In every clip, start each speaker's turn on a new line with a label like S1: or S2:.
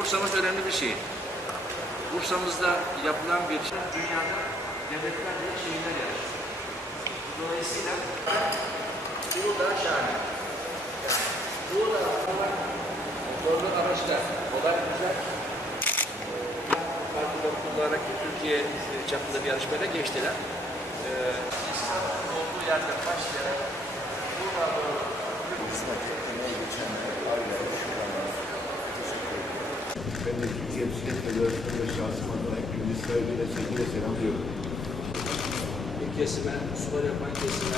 S1: Bursa'mız önemli bir şehir. Bursa'mızda yapılan bir şey dünyada devletler ve şehirler yarışır. Dolayısıyla Uludağ şahane. Yani Uludağ olan zorlu araçlar, olay güzel. Farklı olarak Türkiye çapında bir yarışmayla geçtiler. Ee, İslam'ın olduğu yerden başlayarak Uludağ'a doğru
S2: Ben de Türkiye Bisiklet Federasyonu ve şahsım adına hepinizi saygıyla, sevgiyle selamlıyorum.
S1: bir kesime, spor yapan kesime,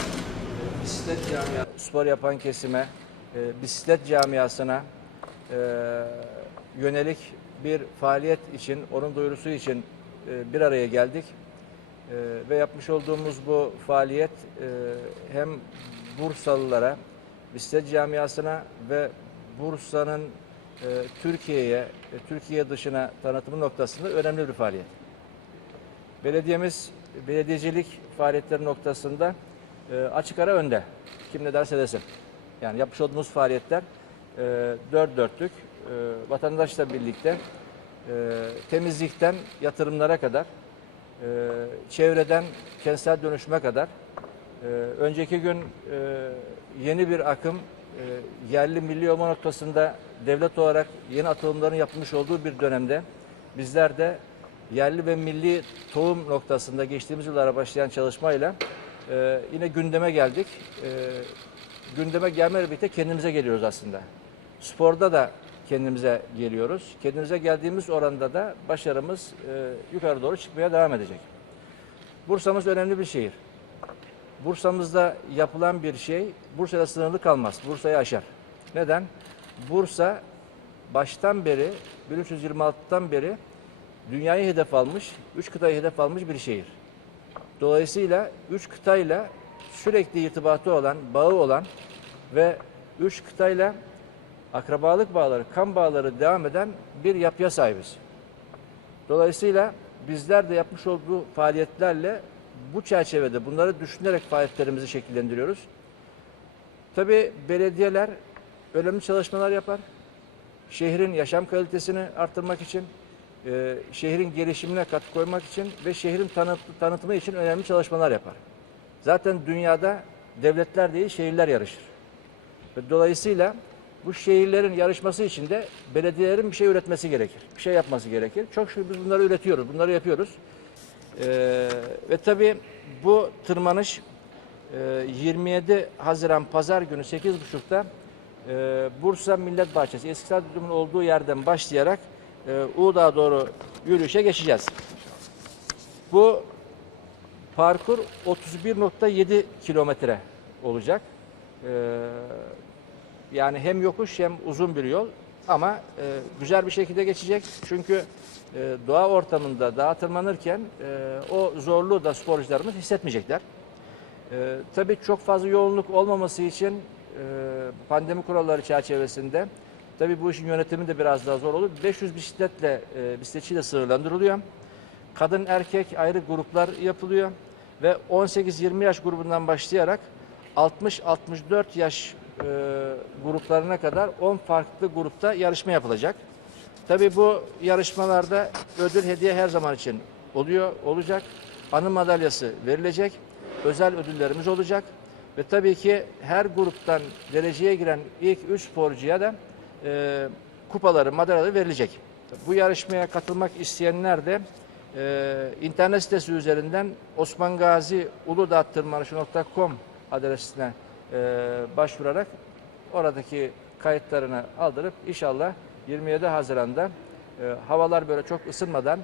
S1: bisiklet camia, spor yapan kesime, e, bisiklet camiasına e, yönelik bir faaliyet için, onun duyurusu için e, bir araya geldik. Ve yapmış olduğumuz bu faaliyet hem Bursalılara, bisiklet camiasına ve Bursa'nın Türkiye'ye, e, Türkiye dışına tanıtımı noktasında önemli bir faaliyet. Belediyemiz belediyecilik faaliyetleri noktasında e, açık ara önde. Kim ne derse desin. Yani yapmış olduğumuz faaliyetler e, dört dörtlük. E, vatandaşla birlikte e, temizlikten yatırımlara kadar, e, çevreden kentsel dönüşüme kadar. E, önceki gün e, yeni bir akım e, yerli milli olma noktasında devlet olarak yeni atılımların yapılmış olduğu bir dönemde bizler de yerli ve milli tohum noktasında geçtiğimiz yıllara başlayan çalışmayla e, yine gündeme geldik. E, gündeme gelmeyle birlikte kendimize geliyoruz aslında. Sporda da kendimize geliyoruz. Kendimize geldiğimiz oranda da başarımız e, yukarı doğru çıkmaya devam edecek. Bursa'mız önemli bir şehir. Bursa'mızda yapılan bir şey Bursa'da sınırlı kalmaz. Bursa'yı aşar. Neden? Bursa baştan beri 1326'dan beri dünyayı hedef almış, üç kıtayı hedef almış bir şehir. Dolayısıyla üç kıtayla sürekli irtibatı olan, bağı olan ve üç kıtayla akrabalık bağları, kan bağları devam eden bir yapıya sahibiz. Dolayısıyla bizler de yapmış olduğu faaliyetlerle bu çerçevede bunları düşünerek faaliyetlerimizi şekillendiriyoruz. Tabii belediyeler önemli çalışmalar yapar. Şehrin yaşam kalitesini arttırmak için, e, şehrin gelişimine katkı koymak için ve şehrin tanıt, tanıtımı için önemli çalışmalar yapar. Zaten dünyada devletler değil şehirler yarışır. Ve dolayısıyla bu şehirlerin yarışması için de belediyelerin bir şey üretmesi gerekir. Bir şey yapması gerekir. Çok şükür biz bunları üretiyoruz, bunları yapıyoruz. Ee, ve tabii bu tırmanış e, 27 Haziran Pazar günü 8.30'da e, Bursa Millet Bahçesi, eski stadyumun olduğu yerden başlayarak e, Uludağ'a doğru yürüyüşe geçeceğiz. Bu parkur 31.7 kilometre olacak. Ee, yani hem yokuş hem uzun bir yol ama e, güzel bir şekilde geçecek. Çünkü e, doğa ortamında dağa tırmanırken e, o zorluğu da sporcularımız hissetmeyecekler. E, tabii çok fazla yoğunluk olmaması için e, pandemi kuralları çerçevesinde tabii bu işin yönetimi de biraz daha zor olur. 500 bisikletle, e, bisikletçiyle sınırlandırılıyor. Kadın erkek ayrı gruplar yapılıyor ve 18-20 yaş grubundan başlayarak 60-64 yaş e, gruplarına kadar 10 farklı grupta yarışma yapılacak. Tabii bu yarışmalarda ödül hediye her zaman için oluyor, olacak. Anı madalyası verilecek. Özel ödüllerimiz olacak. Ve tabii ki her gruptan dereceye giren ilk 3 sporcuya da e, kupaları, madalyaları verilecek. Bu yarışmaya katılmak isteyenler de e, internet sitesi üzerinden Osman Gazi Uludağ Tırmanışı.com adresine e, başvurarak oradaki kayıtlarını aldırıp inşallah 27 Haziran'da e, havalar böyle çok ısınmadan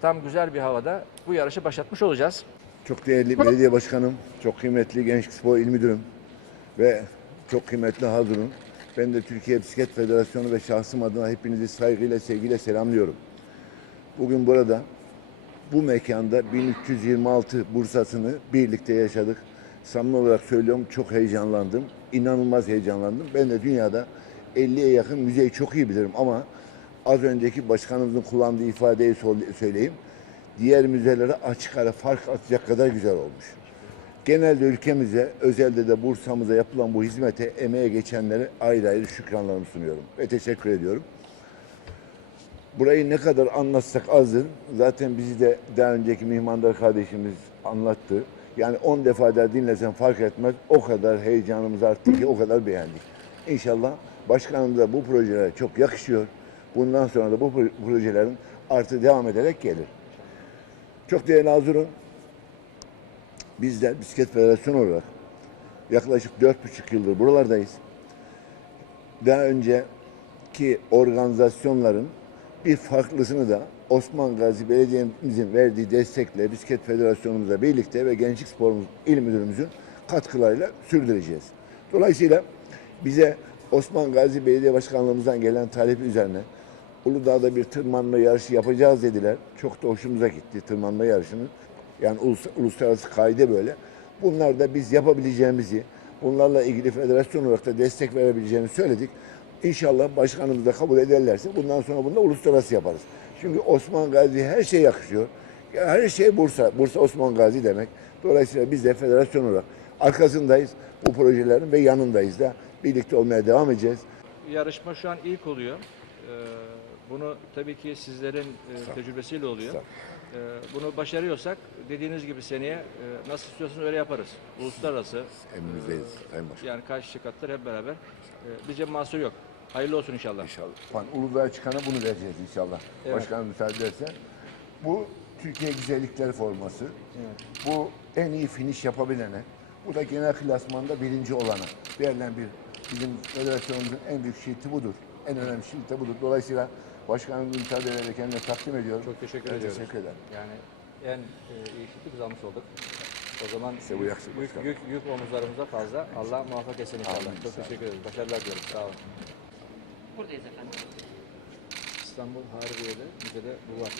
S1: tam güzel bir havada bu yarışı başlatmış olacağız.
S2: Çok değerli belediye başkanım, çok kıymetli Gençlik Spor İl Müdürüm ve çok kıymetli Hazırun. Ben de Türkiye Bisiklet Federasyonu ve şahsım adına hepinizi saygıyla, sevgiyle selamlıyorum. Bugün burada bu mekanda 1326 Bursa'sını birlikte yaşadık. Samimi olarak söylüyorum çok heyecanlandım. İnanılmaz heyecanlandım. Ben de dünyada 50'ye yakın müzeyi çok iyi bilirim ama az önceki başkanımızın kullandığı ifadeyi söyleyeyim. Diğer müzelere açık ara fark atacak kadar güzel olmuş. Genelde ülkemize, özelde de Bursa'mıza yapılan bu hizmete, emeğe geçenlere ayrı ayrı şükranlarımı sunuyorum ve teşekkür ediyorum. Burayı ne kadar anlatsak azdır. Zaten bizi de daha önceki mihmandar kardeşimiz anlattı. Yani 10 defa da dinlesen fark etmez. O kadar heyecanımız arttı ki o kadar beğendik. İnşallah başkanım da bu projelere çok yakışıyor. Bundan sonra da bu pro- projelerin artı devam ederek gelir. Çok değerli Hazırun. Biz de Bisiklet Federasyonu olarak yaklaşık dört buçuk yıldır buralardayız. Daha önceki organizasyonların bir farklısını da Osman Gazi Belediye'mizin verdiği destekle Bisiklet Federasyonumuzla birlikte ve Gençlik Sporumuz İl Müdürümüzün katkılarıyla sürdüreceğiz. Dolayısıyla bize Osman Gazi Belediye Başkanlığımızdan gelen talep üzerine Uludağ'da bir tırmanma yarışı yapacağız dediler. Çok da hoşumuza gitti tırmanma yarışının. Yani ulus- uluslararası kaide böyle. Bunlar da biz yapabileceğimizi, bunlarla ilgili federasyon olarak da destek verebileceğimizi söyledik. İnşallah başkanımız da kabul ederlerse bundan sonra bunu da uluslararası yaparız. Çünkü Osman Gazi her şey yakışıyor. Ya Her şey Bursa. Bursa Osman Gazi demek. Dolayısıyla biz de federasyon olarak arkasındayız. Bu projelerin ve yanındayız da birlikte olmaya devam edeceğiz.
S1: Yarışma şu an ilk oluyor. Ee, bunu tabii ki sizlerin e, tecrübesiyle oluyor. Ee, bunu başarıyorsak dediğiniz gibi seneye e, nasıl istiyorsanız öyle yaparız. Uluslararası
S2: Sayın Başkan.
S1: yani kaç şirketler hep beraber. Ee, bizce mahsur yok. Hayırlı olsun inşallah.
S2: İnşallah. Fan Uludağ'a çıkana bunu vereceğiz inşallah.
S1: Evet.
S2: Başkanım müsaade ederse. Bu Türkiye Güzellikler Forması. Bu en iyi finish yapabilene. Bu da genel klasmanda birinci olana verilen bir bizim federasyonumuzun en büyük şiiti budur. En önemli şiiti de budur. Dolayısıyla başkanımın müsaade ederek kendine takdim ediyorum.
S1: Çok teşekkür ediyoruz.
S2: Teşekkür ederim.
S1: Yani en e, iyi şekilde biz almış olduk. O zaman
S2: İşte bu
S1: yük, yük,
S2: başkanım.
S1: yük, yük omuzlarımıza fazla. Allah muvaffak etsin inşallah. Çok teşekkür ederiz. Başarılar diliyorum. Sağ olun.
S3: Buradayız efendim.
S1: İstanbul Harbiye'de müzede bu var.